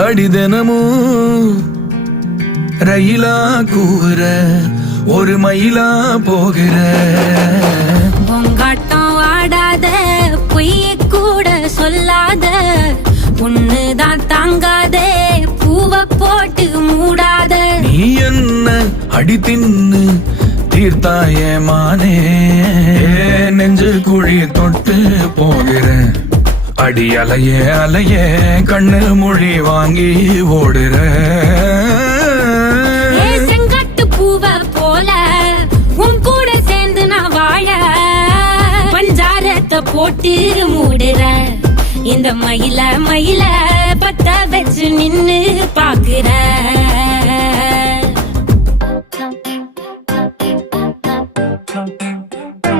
அடி தினமும் ரயிலா கூற ஒரு மயிலா போகிற பொங்காட்டம் ஆடாத பொய்ய கூட சொல்லாத பொண்ணுதான் தாங்காதே பூவ போட்டு மூடாத நீ என்ன அடி தின்னு தீர்த்தாயே மானே நெஞ்சு குழி தொட்டு போகிறேன் அடி அலையே அலையே கண்ணு மொழி வாங்கி ஓடுற செங்கட்டு பூவ போல உன் கூட சேர்ந்து நான் வாழ பஞ்சாரத்தை போட்டு மூடுற இந்த மயில மயில பத்த வச்சு நின்னு பாக்குற